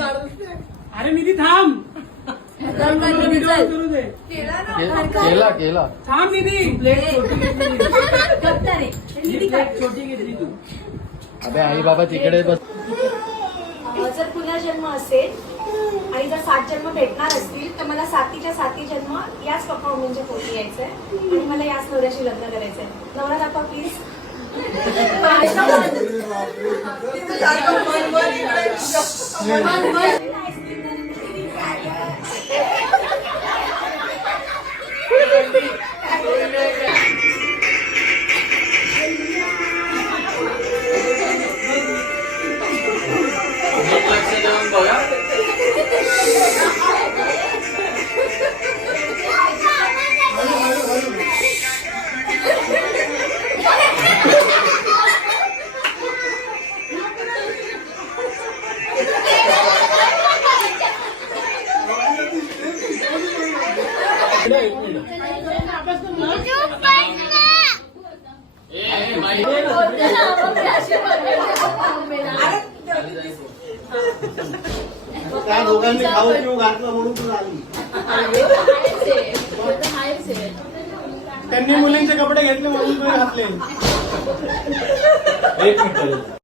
अरे निधी थांब. करू दे. केला थांब निधी. छोटी घेतली तू. अबे आई बाबा तिकडे बस. जर पुनर्जन्म असेल आणि जर 7 जन्म भेटणार असतील तर मला 7च्या जन्म याच पप्पा मम्मींच्या पोटी यायचंय आणि मला याच नवऱ्याशी लग्न करायचंय. नवरा दाखवा प्लीज. लक्ष देऊन बघा. त्या दोघांनी खाऊ पिऊ घातलं म्हणून तू आली. त्यांनी मुलींचे कपडे घेतले म्हणून तुम्ही घातले. एक मिनिट